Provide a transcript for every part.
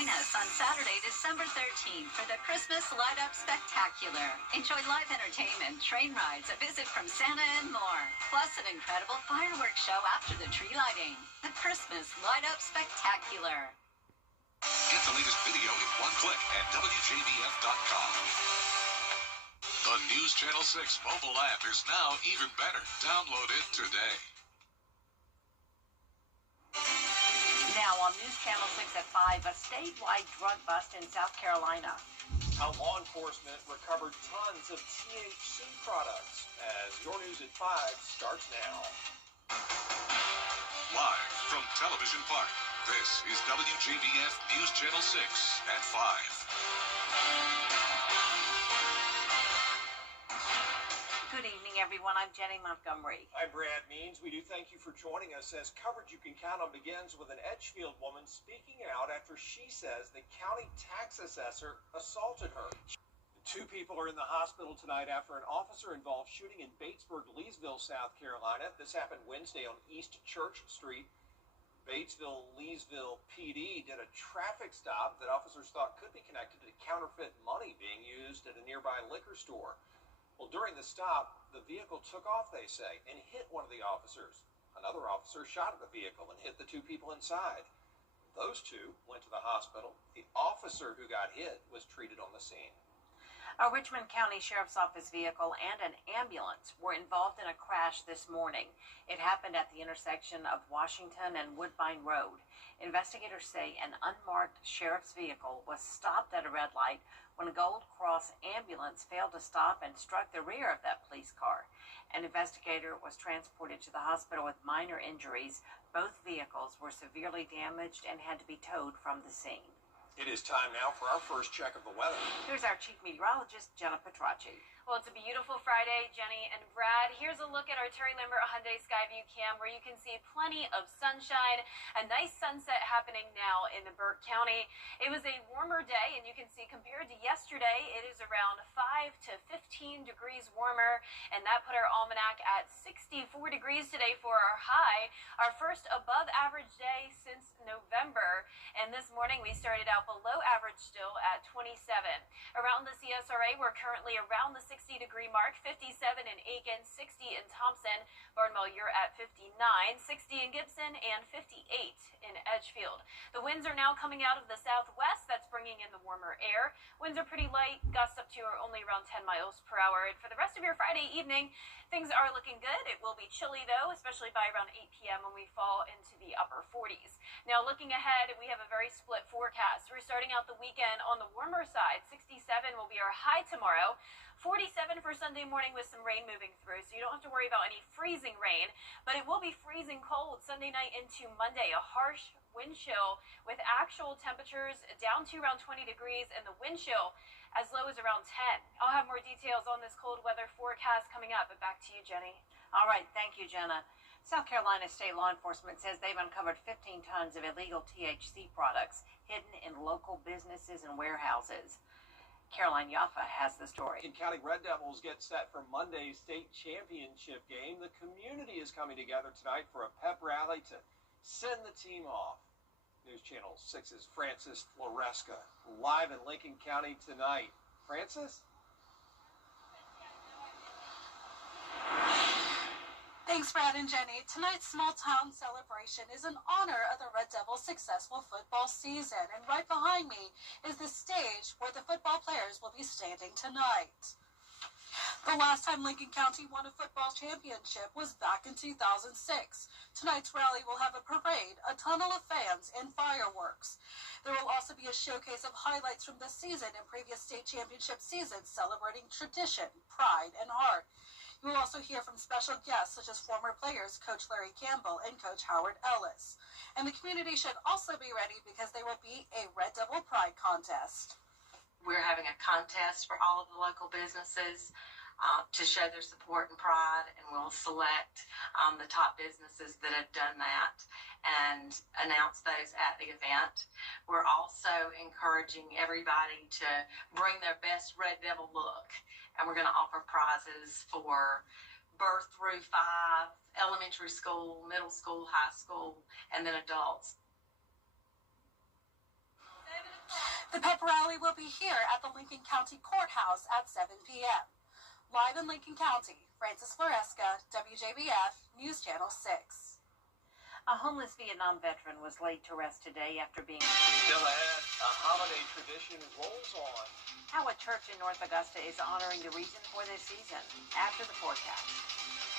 Join us on Saturday, December 13th for the Christmas Light Up Spectacular. Enjoy live entertainment, train rides, a visit from Santa, and more. Plus an incredible fireworks show after the tree lighting. The Christmas Light Up Spectacular. Get the latest video in one click at WJBF.com. The News Channel 6 mobile app is now even better. Download it today. Now on News Channel 6 at 5, a statewide drug bust in South Carolina. How law enforcement recovered tons of THC products. As your News at 5 starts now. Live from Television Park, this is WJBF News Channel 6 at 5. Good evening, everyone. I'm Jenny Montgomery. I'm Brad Means. We do thank you for joining us as coverage you can count on begins with an Edgefield woman speaking out after she says the county tax assessor assaulted her. Two people are in the hospital tonight after an officer-involved shooting in Batesburg, Leesville, South Carolina. This happened Wednesday on East Church Street. Batesville-Leesville PD did a traffic stop that officers thought could be connected to counterfeit money being used at a nearby liquor store. Well, during the stop, the vehicle took off, they say, and hit one of the officers. Another officer shot at the vehicle and hit the two people inside. Those two went to the hospital. The officer who got hit was treated on the scene. A Richmond County Sheriff's Office vehicle and an ambulance were involved in a crash this morning. It happened at the intersection of Washington and Woodbine Road. Investigators say an unmarked sheriff's vehicle was stopped at a red light when a Gold Cross ambulance failed to stop and struck the rear of that police car. An investigator was transported to the hospital with minor injuries. Both vehicles were severely damaged and had to be towed from the scene. It is time now for our first check of the weather. Here's our chief meteorologist, Jenna Petracci. Well, it's a beautiful Friday, Jenny and Brad. Here's a look at our Terry Lambert Hyundai Skyview cam where you can see plenty of sunshine, a nice sunset happening now in the Burke County. It was a warmer day, and you can see compared to yesterday, it is around 5 to 15 degrees warmer, and that put our almanac at 64 degrees today for our high, our first above average day since November. And this morning we started out below average still at 27. Around the CSRA, we're currently around the 60-degree mark, 57 in Aiken, 60 in Thompson. Barnwell, you're at 59, 60 in Gibson, and 58 in Edgefield. The winds are now coming out of the southwest. That's bringing in the warmer air. Winds are pretty light, gusts up to only around 10 miles per hour. And for the rest of your Friday evening, things are looking good. It will be chilly, though, especially by around 8 p.m. when we fall into the upper 40s. Now, looking ahead, we have a very split forecast. We're starting out the weekend on the warmer side. 67 will be our high tomorrow. 47 for Sunday morning with some rain moving through, so you don't have to worry about any freezing rain, but it will be freezing cold Sunday night into Monday. A harsh wind chill with actual temperatures down to around 20 degrees and the wind chill as low as around 10. I'll have more details on this cold weather forecast coming up, but back to you, Jenny. All right, thank you, Jenna. South Carolina State Law Enforcement says they've uncovered 15 tons of illegal THC products hidden in local businesses and warehouses. Caroline Yaffa has the story. County Red Devils get set for Monday's state championship game. The community is coming together tonight for a pep rally to send the team off. News Channel 6's Francis Floresca live in Lincoln County tonight. Francis? Thanks, Brad and Jenny. Tonight's small town celebration is in honor of the Red Devils' successful football season. And right behind me is the stage where the football players will be standing tonight. The last time Lincoln County won a football championship was back in 2006. Tonight's rally will have a parade, a tunnel of fans, and fireworks. There will also be a showcase of highlights from this season and previous state championship seasons celebrating tradition, pride, and heart. You will also hear from special guests such as former players Coach Larry Campbell and Coach Howard Ellis. And the community should also be ready because there will be a Red Devil Pride contest. We're having a contest for all of the local businesses to show their support and pride, and we'll select the top businesses that have done that and announce those at the event. We're also encouraging everybody to bring their best Red Devil look, and we're going to offer prizes for birth through 5, elementary school, middle school, high school, and then adults. 7 The pep rally will be here at the Lincoln County Courthouse at 7 p.m. Live in Lincoln County, Francis Floresca, WJBF, News Channel 6. A homeless Vietnam veteran was laid to rest today after being... Still ahead, a holiday tradition rolls on. How a church in North Augusta is honoring the reason for this season. After the forecast.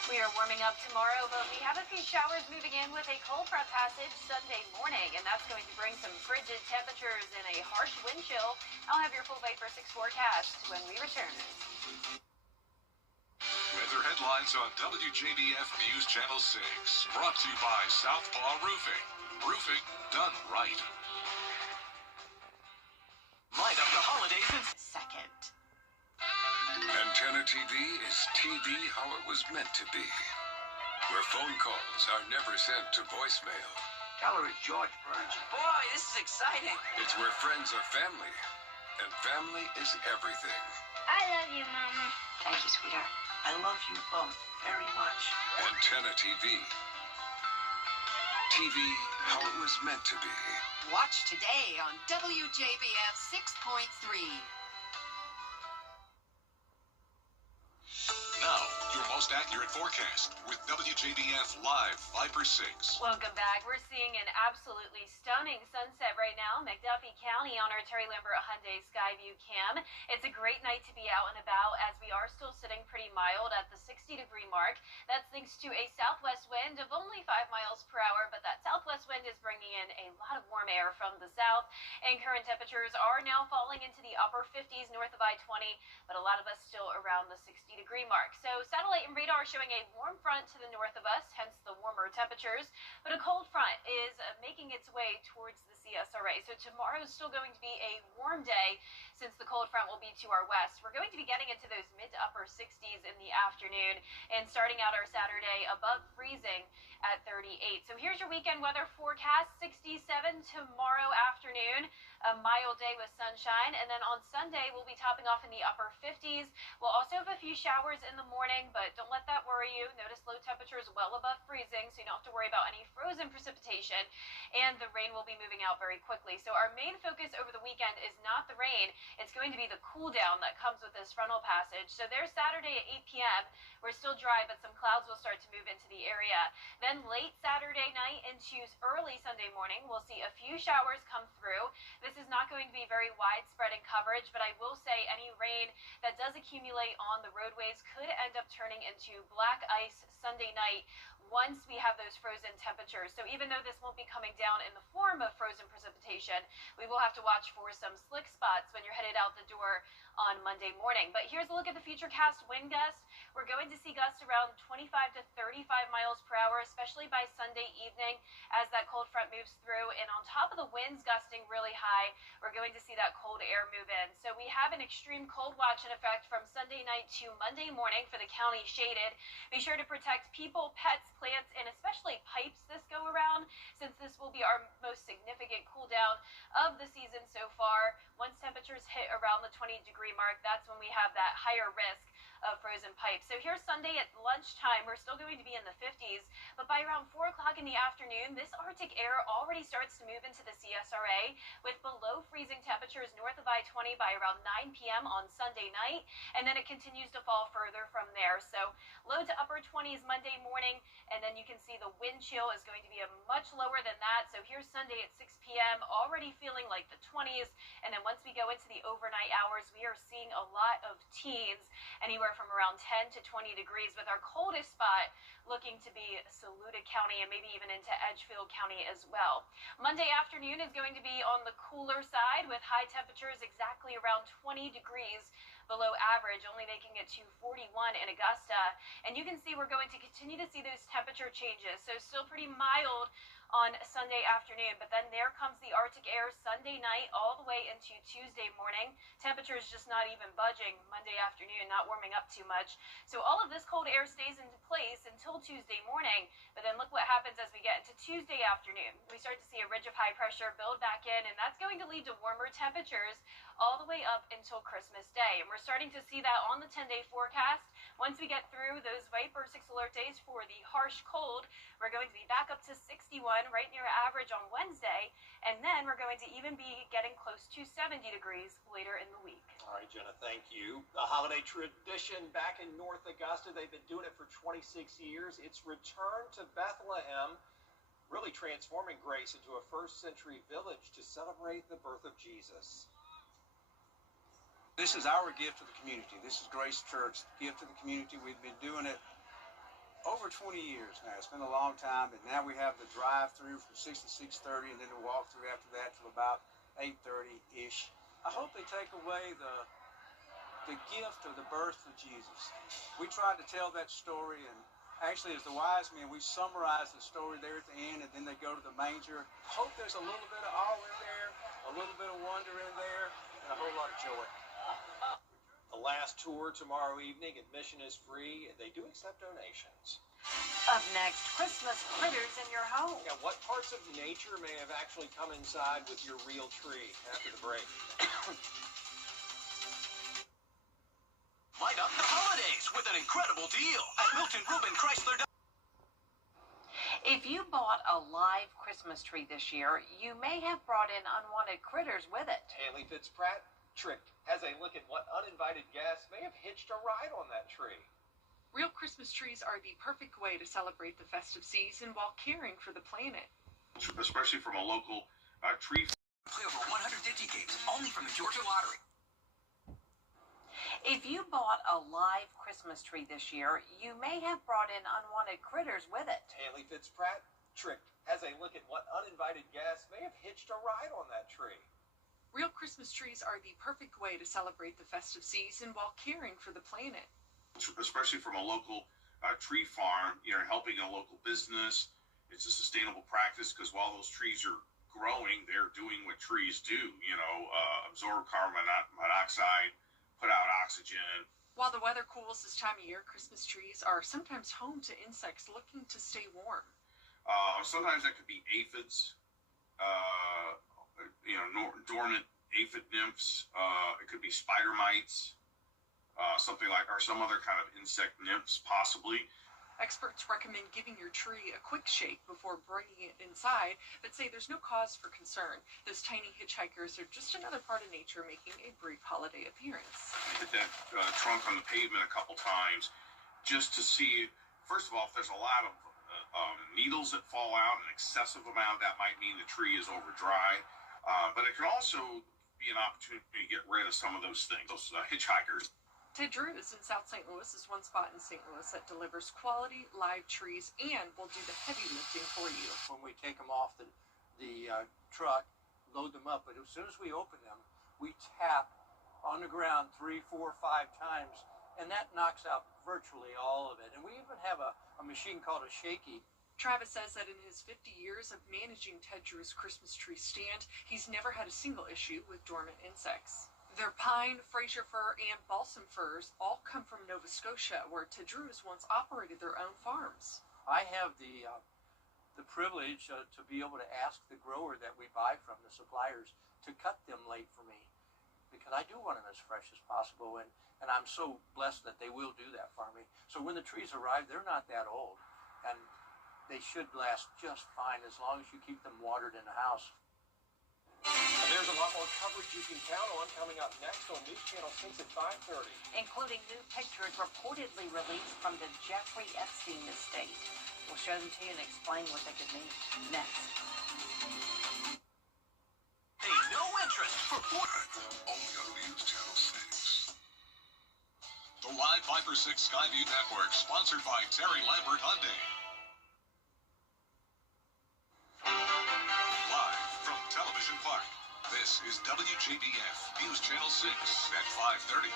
We are warming up tomorrow, but we have a few showers moving in with a cold front passage Sunday morning, and that's going to bring some frigid temperatures and a harsh wind chill. I'll have your full Viper 6 forecast when we return. Weather headlines on WJBF News Channel 6. Brought to you by Southpaw Roofing. Roofing done right. Light up the holidays in Second. Antenna TV is TV how it was meant to be. Where phone calls are never sent to voicemail. Tell her it's George Burns. Boy, this is exciting. It's where friends are family, and family is everything. I love you, Mama. Thank you, sweetheart. I love you both very much. Antenna TV. TV how it was meant to be. Watch today on WJBF 6.3. Now, your most accurate forecast with WJBF Live Viper 6. Welcome back. We're seeing an absolutely stunning sunset right now, McDuffie County, on our Terry Lambert Hyundai Skyview cam. It's a great night to be out and about as we are still sitting pretty mild at the 60-degree mark. That's thanks to a southwest wind of only 5 miles per hour, but that southwest wind is bringing in a lot of warm air from the south, and current temperatures are now falling into the upper 50s north of I-20, but a lot of us still around the 60-degree mark. So satellite and radar showing a warm front to the north of us, hence the warmer temperatures, but a cold front is making its way towards the CSRA. So tomorrow is still going to be a warm day since the cold front will be to our west. We're going to be getting into those mid to upper 60s in the afternoon and starting out our Saturday above freezing at 38. So here's your weekend weather forecast. 67 tomorrow afternoon, a mild day with sunshine, and then on Sunday we'll be topping off in the upper 50s. We'll also have a few showers in the morning, but don't let that worry you. Notice low temperatures well above freezing, so you don't have to worry about any frozen precipitation, and the rain will be moving out very quickly. So our main focus over the weekend is not the rain, it's going to be the cool down that comes with this frontal passage. So there's Saturday at 8 p.m. We're still dry, but some clouds will start to move into the area. Then late Saturday night into early Sunday morning, we'll see a few showers come through. This is not going to be very widespread in coverage, but I will say any rain that does accumulate on the roadways could end up turning into black ice Sunday night once we have those frozen temperatures. So even though this won't be coming down in the form of frozen precipitation, we will have to watch for some slick spots when you're headed out the door on Monday morning. But here's a look at the futurecast wind gusts. We're going to see gusts around 25 to 35 miles per hour, especially by Sunday evening as that cold front moves through. And on top of the winds gusting really high, we're going to see that cold air move in. So we have an extreme cold watch in effect from Sunday night to Monday morning for the county shaded. Be sure to protect people, pets, plants, and especially pipes this go around, since this will be our most significant cool down of the season so far. Once temperatures hit around the 20-degree mark, that's when we have that higher risk of frozen pipes. So here's Sunday at lunchtime. We're still going to be in the 50s, but by around 4 o'clock in the afternoon, this Arctic air already starts to move into the CSRA with below freezing temperatures north of I-20 by around 9 p.m. on Sunday night, and then it continues to fall further from there. So low to upper 20s Monday morning, and then you can see the wind chill is going to be much lower than that. So here's Sunday at 6 p.m. already feeling like the 20s, and then once we go into the overnight hours, we are seeing a lot of teens, anywhere from around 10 to 20 degrees, with our coldest spot looking to be Saluda County and maybe even into Edgefield County as well. Monday afternoon is going to be on the cooler side with high temperatures exactly around 20 degrees below average, only making it to 41 in Augusta. And you can see we're going to continue to see those temperature changes. So still pretty mild on Sunday afternoon, but then there comes the Arctic air Sunday night all the way into Tuesday morning. Temperatures just not even budging Monday afternoon, not warming up too much. So all of this cold air stays into place until Tuesday morning, but then look what happens as we get into Tuesday afternoon. We start to see a ridge of high pressure build back in, and that's going to lead to warmer temperatures all the way up until Christmas Day. And we're starting to see that on the 10-day forecast. Once we get through those Viper 6 alert days for the harsh cold, we're going to be back up to 61, right near average on Wednesday, and then we're going going to even be getting close to 70 degrees later in the week. All right, Jenna, thank you. A holiday tradition back in North Augusta. They've been doing it for 26 years. It's Return to Bethlehem, really transforming Grace into a first-century village to celebrate the birth of Jesus. This is our gift to the community. This is Grace Church, gift to the community. We've been doing it over 20 years now. It's been a long time, and now we have the drive-through from 6 to 6:30, and then the walk-through after that till about 8:30-ish. I hope they take away the gift of the birth of Jesus. We tried to tell that story, and actually, as the wise men, we summarized the story there at the end, and then they go to the manger. Hope there's a little bit of awe in there, a little bit of wonder in there, and a whole lot of joy. The last tour tomorrow evening. Admission is free, and they do accept donations. Up next, Christmas critters in your home. Now, what parts of nature may have actually come inside with your real tree after the break? Light up the holidays with an incredible deal at Milton Rubin Chrysler. If you bought a live Christmas tree this year, you may have brought in unwanted critters with it. Haley Fitzpatrick has a look at what uninvited guests may have hitched a ride on that tree. Real Christmas trees are the perfect way to celebrate the festive season while caring for the planet. Especially from a local tree. Play over 150 games only from the Georgia Lottery. If you bought a live Christmas tree this year, you may have brought in unwanted critters with it. Haley Fitzpatrick has a look at what uninvited guests may have hitched a ride on that tree. Real Christmas trees are the perfect way to celebrate the festive season while caring for the planet. Especially from a local tree farm, helping a local business. It's a sustainable practice because while those trees are growing, they're doing what trees do, absorb carbon monoxide, put out oxygen. While the weather cools this time of year, Christmas trees are sometimes home to insects looking to stay warm. Sometimes that could be aphids, dormant aphid nymphs. It could be spider mites, something like, or some other kind of insect nymphs, possibly. Experts recommend giving your tree a quick shake before bringing it inside, but say there's no cause for concern. Those tiny hitchhikers are just another part of nature making a brief holiday appearance. Hit that trunk on the pavement a couple times just to see, first of all, if there's a lot of needles that fall out, an excessive amount, that might mean the tree is over dry. But it can also be an opportunity to get rid of some of those things, those hitchhikers. Ted Drew's in South St. Louis is one spot in St. Louis that delivers quality live trees and will do the heavy lifting for you. When we take them off the truck, load them up, but as soon as we open them, we tap on the ground 3, 4, 5 times, and that knocks out virtually all of it. And we even have a machine called a shaky. Travis says that in his 50 years of managing Ted Drew's Christmas tree stand, he's never had a single issue with dormant insects. Their pine, Fraser fir, and balsam firs all come from Nova Scotia, where Ted Drew's once operated their own farms. I have the privilege to be able to ask the grower that we buy from, the suppliers, to cut them late for me, because I do want them as fresh as possible, and I'm so blessed that they will do that for me. So when the trees arrive, they're not that old, and they should last just fine as long as you keep them watered in the house. There's a lot more coverage you can count on coming up next on News Channel 6 at 5:30. Including new pictures reportedly released from the Jeffrey Epstein estate. We'll show them to you and explain what they could mean next. Hey, no interest for Only on News Channel 6. The Live 5 or 6 Skyview Network, sponsored by Terry Lambert Hyundai. Live from Television Park, this is WJBF News Channel 6 at 5:30.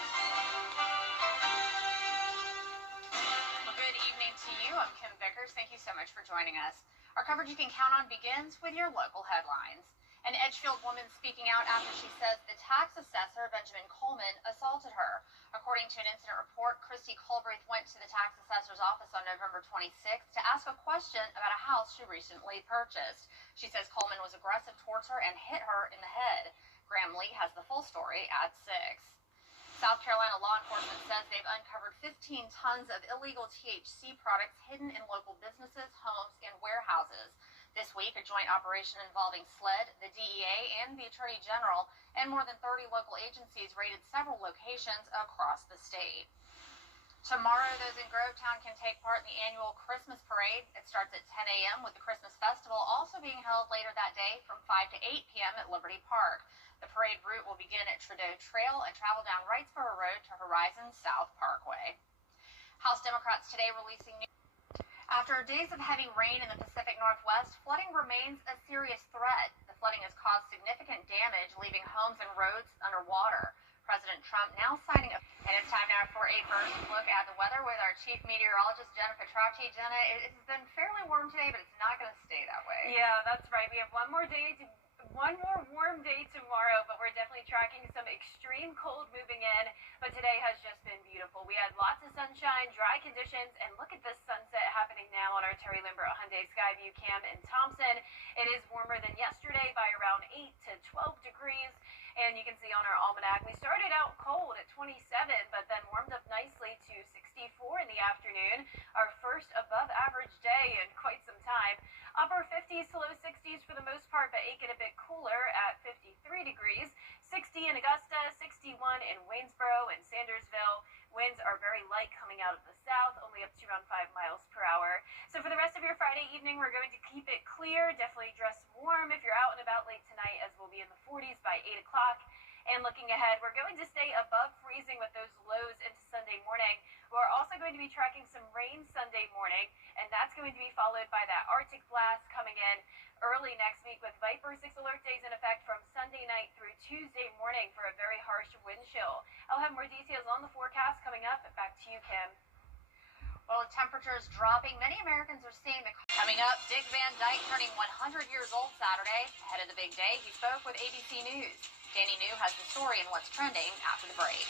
Well, good evening to you. I'm Kim Vickers. Thank you so much for joining us. Our coverage you can count on begins with your local headlines. An Edgefield woman speaking out after she says the tax assessor, Benjamin Coleman, assaulted her. According to an incident report, Christy Culbreth went to the tax assessor's office on November 26th to ask a question about a house she recently purchased. She says Coleman was aggressive towards her and hit her in the head. Graham Lee has the full story at 6. South Carolina law enforcement says they've uncovered 15 tons of illegal THC products hidden in local businesses, homes, and warehouses. This week, a joint operation involving SLED, the DEA, and the Attorney General, and more than 30 local agencies raided several locations across the state. Tomorrow, those in Grovetown can take part in the annual Christmas parade. It starts at 10 a.m. with the Christmas festival also being held later that day from 5 to 8 p.m. at Liberty Park. The parade route will begin at Trudeau Trail and travel down Wrightsboro Road to Horizon South Parkway. House Democrats today releasing new. After days of heavy rain in the Pacific Northwest, flooding remains a serious threat. The flooding has caused significant damage, leaving homes and roads underwater. President Trump now signing up. And it's time now for a first look at the weather with our chief meteorologist, Jenna Petracci. Jenna, it's been fairly warm today, but it's not going to stay that way. Yeah, that's right. We have one more warm day tomorrow, but we're definitely tracking some extreme cold moving in. But today has just been beautiful. We had lots of sunshine, dry conditions, and look at this sunset happening now on our Terry Lambert Hyundai Skyview Cam in Thompson. It is warmer than yesterday by around 8 to 12 degrees. And you can see on our almanac, we started out cold at 27, but then warmed up nicely to 64 in the afternoon. Our first above average day in quite some time. Upper 50s to low 60s for the most part, but it get a bit cooler at 53 degrees. 60 in Augusta, 61 in Waynesboro and Sandersville. Winds are very light coming out of the south, only up to around 5 miles per hour. So for the rest of your Friday evening, we're going to keep it clear. Definitely dress warm if you're out and about late tonight, as we'll be in the 40s by 8 o'clock. And looking ahead, we're going to stay above freezing with those lows into Sunday morning. We're also going to be tracking some rain Sunday morning, and that's going to be followed by that Arctic blast coming in early next week with Viper 6 alert days in effect from Sunday night through Tuesday morning for a very harsh wind chill. I'll have more details on the forecast coming up. Back to you, Kim. Well, with temperatures dropping, many Americans are seeing the. Coming up, Dick Van Dyke turning 100 years old Saturday. Ahead of the big day, he spoke with ABC News. Danny New has the story and what's trending after the break.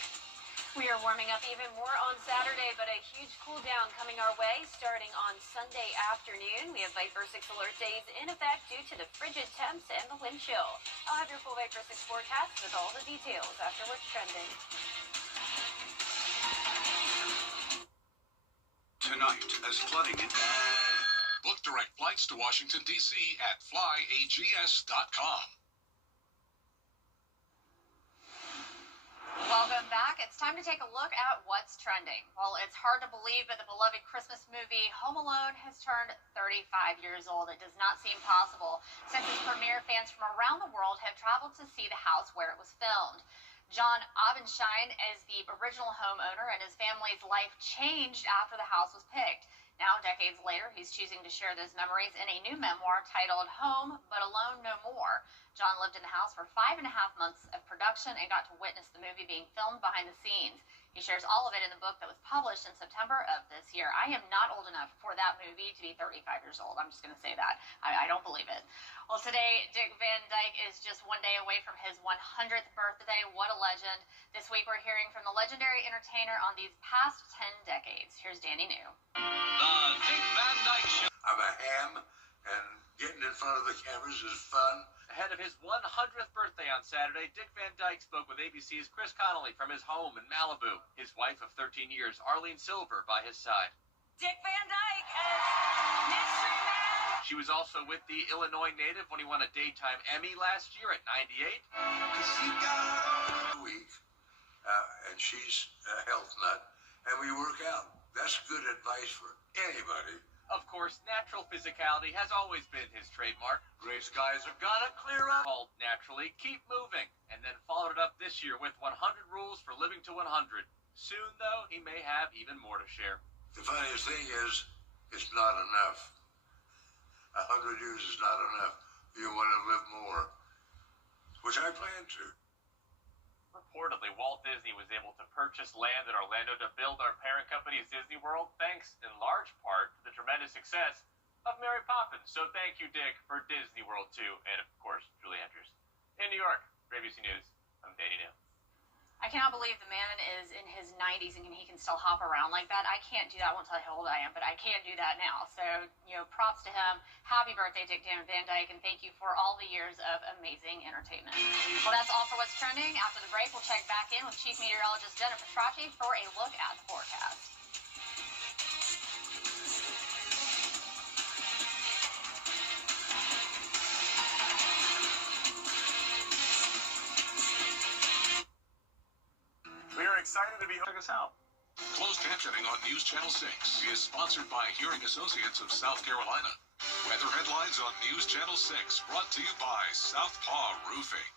We are warming up even more on Saturday, but a huge cool down coming our way starting on Sunday afternoon. We have Viper 6 alert days in effect due to the frigid temps and the wind chill. I'll have your full Viper 6 forecast with all the details after what's trending. Tonight, as flooding in. Book direct flights to Washington, D.C. at flyags.com. Welcome back. It's time to take a look at what's trending. Well, it's hard to believe, but the beloved Christmas movie Home Alone has turned 35 years old. It does not seem possible. Since its premiere, fans from around the world have traveled to see the house where it was filmed. John Abenshine is the original homeowner, and his family's life changed after the house was picked. Now, decades later, he's choosing to share those memories in a new memoir titled Home, But Alone No More. John lived in the house for 5.5 months of production and got to witness the movie being filmed behind the scenes. He shares all of it in the book that was published in September of this year. I am not old enough for that movie to be 35 years old. I'm just going to say that. I don't believe it. Well, today, Dick Van Dyke is just one day away from his 100th birthday. What a legend. This week, we're hearing from the legendary entertainer on these past 10 decades. Here's Danny New. The Dick Van Dyke Show. I'm a ham, and getting in front of the cameras is fun. Ahead of his 100th birthday on Saturday, Dick Van Dyke spoke with ABC's Chris Connolly from his home in Malibu. His wife of 13 years, Arlene Silver, by his side. Dick Van Dyke as Mystery Man. She was also with the Illinois native when he won a Daytime Emmy last year at 98. Week, and she's a health nut, and we work out. That's good advice for anybody. Of course, natural physicality has always been his trademark. Gray skies are gonna clear up. Called Naturally, Keep Moving, and then followed it up this year with 100 rules for living to 100. Soon, though, he may have even more to share. The funniest thing is, it's not enough. 100 years is not enough. You want to live more, which I plan to. Reportedly, Walt Disney was able to purchase land in Orlando to build our parent company's Disney World, thanks in large part to the tremendous success of Mary Poppins. So thank you, Dick, for Disney World 2, and of course, Julie Andrews. In New York, for ABC News, I'm Danny New. I cannot believe the man is in his 90s and he can still hop around like that. I can't do that. I won't tell you how old I am, but I can't do that now. So, props to him. Happy birthday, Dick Van Dyke, and thank you for all the years of amazing entertainment. Well, that's all for what's trending. After the break, we'll check back in with Chief Meteorologist Jenna Petracci for a look at the forecast. excited to be check us out. Closed captioning on News Channel 6 is sponsored by Hearing Associates of South Carolina. Weather headlines on News Channel 6 brought to you by Southpaw Roofing.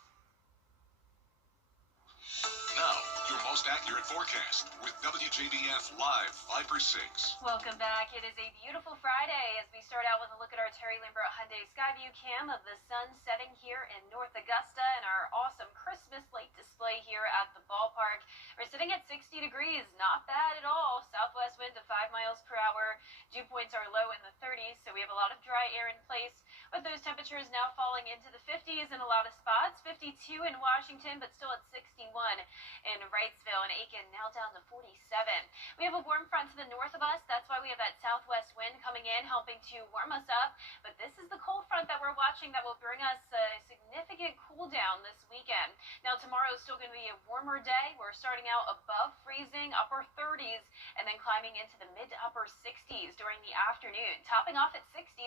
Now, your most accurate forecast with WJBF Live 5 for 6. Welcome back. It is a beautiful Friday as we start out with a look at our Terry Lambert Hyundai Skyview cam of the sun setting here in North Augusta and our awesome Christmas light display here at the ballpark. We're sitting at 60 degrees, not bad at all. Southwest wind to 5 miles per hour. Dew points are low in the 30s, so we have a lot of dry air in place. With those temperatures now falling into the 50s in a lot of spots, 52 in Washington, but still at 61 in Wrightsville, and Aiken now down to 47. We have a warm front to the north of us. That's why we have that southwest wind coming in, helping to warm us up. But this is the cold front that we're watching that will bring us a significant cool down this weekend. Now, tomorrow is still going to be a warmer day. We're starting out above freezing, upper 30s, and then climbing into the mid to upper 60s during the afternoon. Topping off at 67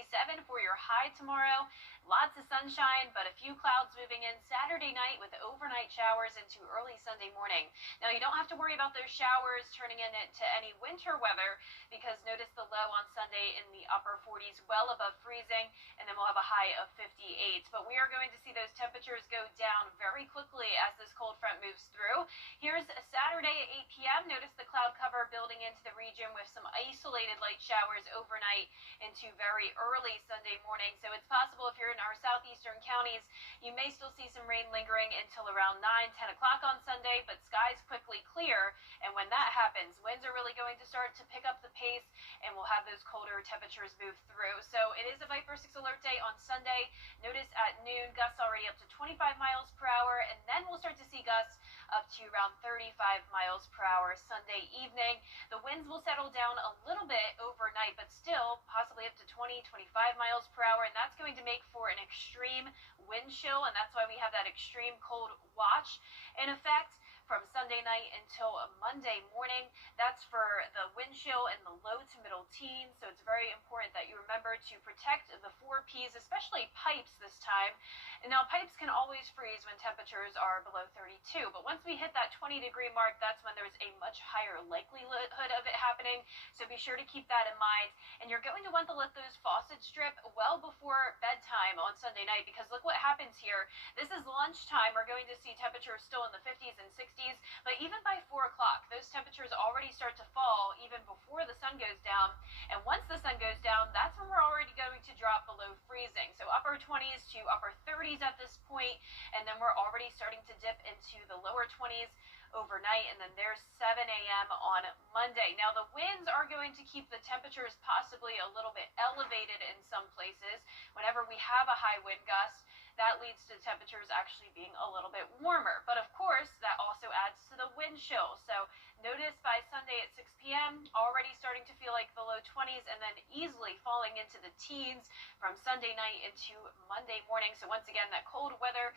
for your high tomorrow. Lots of sunshine, but a few clouds moving in Saturday night with overnight showers into early Sunday morning. Now, you don't have to worry about those showers turning into any winter weather because notice the low on Sunday in the upper 40s, well above freezing, and then we'll have a high of 58. But we are going to see those temperatures go down very quickly as this cold front moves through. Here's a Saturday at 8 p.m. Notice the cloud cover building into the region with some isolated light showers overnight into very early Sunday morning. So it's possible if you're in our southeastern counties, you may still see some rain lingering until around 9-10 o'clock on Sunday, but skies quickly clear, and when that happens, winds are really going to start to pick up the pace, and we'll have those colder temperatures move through. So it is a Viper 6 alert day on Sunday. Notice at noon, gusts already up to 25 miles per hour, and then we'll start to see gusts up to around 35 miles per hour Sunday evening. The winds will settle down a little bit overnight, but still possibly up to 20-25 miles per hour, and that's going to make for an extreme wind chill, and that's why we have that extreme cold watch in effect from Sunday night until Monday morning. That's for the wind chill in the low to middle teens, so it's very important that you remember to protect the 4 Ps, especially pipes this time. And now pipes can always freeze when temperatures are below 32, but once we hit that 20-degree mark, that's when there's a much higher likelihood of it happening, so be sure to keep that in mind. And you're going to want to let those faucets drip well before bedtime on Sunday night, because look what happens here. This is lunchtime. We're going to see temperatures still in the 50s and 60s, but even by 4 o'clock, those temperatures already start to fall even before the sun goes down. And once the sun goes down, that's when we're already going to drop below freezing. So upper 20s to upper 30s at this point, and then we're already starting to dip into the lower 20s overnight, and then there's 7 a.m. on Monday. Now, the winds are going to keep the temperatures possibly a little bit elevated in some places. Whenever we have a high wind gust, that leads to temperatures actually being a little bit warmer. But of course, that also adds to the wind chill. So notice by Sunday at 6 p.m., already starting to feel like the low 20s, and then easily falling into the teens from Sunday night into Monday morning. So once again, that cold weather,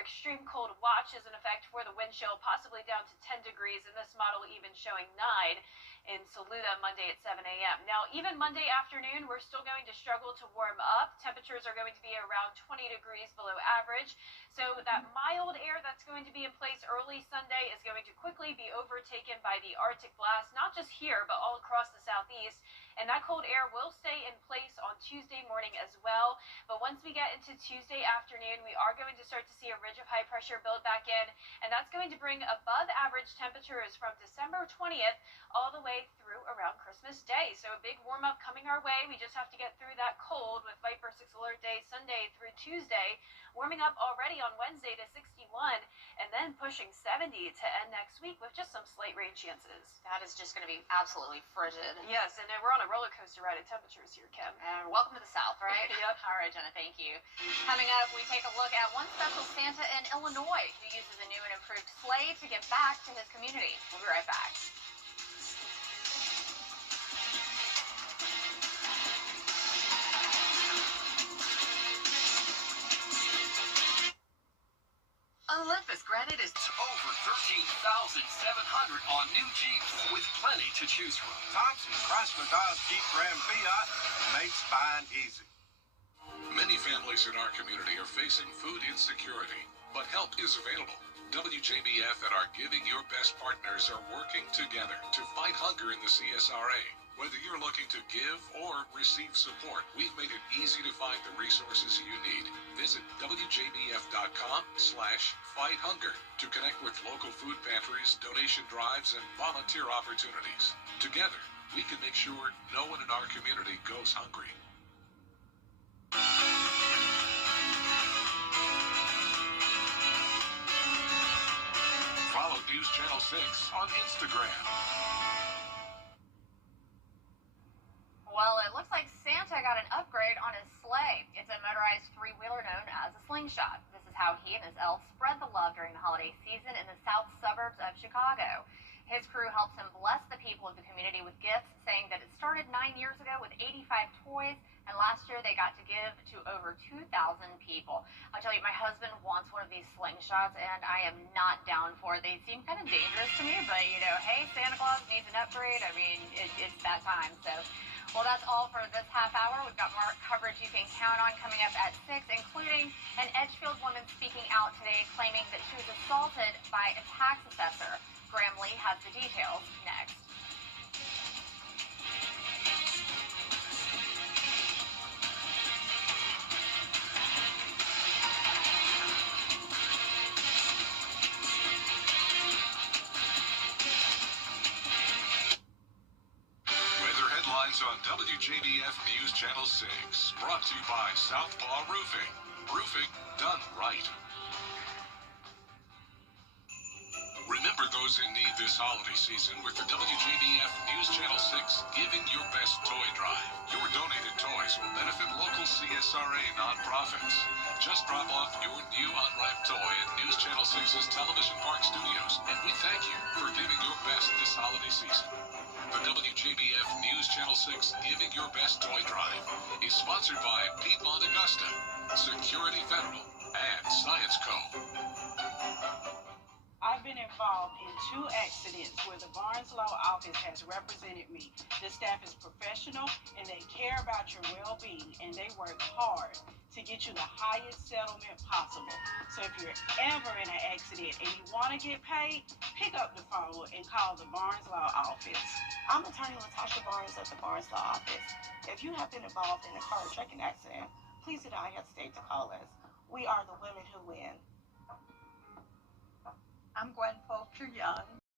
extreme cold watch is in effect for the wind chill, possibly down to 10 degrees, in this model even showing 9 in Saluda Monday at 7 a.m. Now, even Monday afternoon, we're still going to struggle to warm up. Temperatures are going to be around 20 degrees below average. So that mild air that's going to be in place early Sunday is going to quickly be overtaken by the Arctic blast, not just here, but all across the southeast. And that cold air will stay in place on Tuesday morning as well. But once we get into Tuesday afternoon, we are going to start to see a ridge of high pressure build back in, and that's going to bring above average temperatures from December 20th all the way through around Christmas Day. So a big warm up coming our way. We just have to get through that cold with Viper 6 alert day Sunday through Tuesday, warming up already on Wednesday to 61, and then pushing 70 to end next week with just some slight rain chances. That is just going to be absolutely frigid. Yes, and then we're on a roller coaster ride of temperatures here, Kim. And welcome to the South, right? Yep. All right, Jenna, thank you. Coming up, we take a look at one special Santa in Illinois who uses a new and improved sleigh to give back to his community. We'll be right back. Olympus granted is over 13,700 on new Jeeps with plenty to choose from. Thompson, Chrysler, Dodge, Jeep, Ram, Fiat makes buying easy. Many families in our community are facing food insecurity, but help is available. WJBF and our Giving Your Best partners are working together to fight hunger in the CSRA. Whether you're looking to give or receive support, we've made it easy to find the resources you need. Visit WJBF.com/fighthunger to connect with local food pantries, donation drives, and volunteer opportunities. Together, we can make sure no one in our community goes hungry. Follow News Channel 6 on Instagram. Well, it looks like Santa got an upgrade on his sleigh. It's a motorized three-wheeler known as a slingshot. This is how he and his elves spread the love during the holiday season in the south suburbs of Chicago. His crew helps him bless the people of the community with gifts, saying that it started 9 years ago with 85 toys, and last year they got to give to over 2,000 people. I'll tell you, my husband wants one of these slingshots, and I am not down for it. They seem kind of dangerous to me, but, you know, hey, Santa Claus needs an upgrade. I mean, it's that time, so... Well, that's all for this half hour. We've got more coverage you can count on coming up at 6, including an Edgefield woman speaking out today claiming that she was assaulted by a tax assessor. Graham Lee has the details next. On WJBF News Channel 6, brought to you by Southpaw Roofing. Roofing done right. Remember those in need this holiday season with the WJBF News Channel 6 Giving Your Best Toy Drive. Your donated toys will benefit local CSRA nonprofits. Just drop off your new unwrapped toy at News Channel 6's Television Park Studios, and we thank you for giving your best this holiday season. The WJBF News Channel 6 Giving Your Best Toy Drive is sponsored by Piedmont Augusta, Security Federal, and Science Co. I've been involved in 2 accidents where the Barnes Law Office has represented me. The staff is professional and they care about your well-being, and they work hard to get you the highest settlement possible. So if you're ever in an accident and you want to get paid, pick up the phone and call the Barnes Law Office. I'm attorney Latasha Barnes at the Barnes Law Office. If you have been involved in a car or trucking accident, please do not hesitate to call us. We are the women who win. I'm Gwen Polter Young.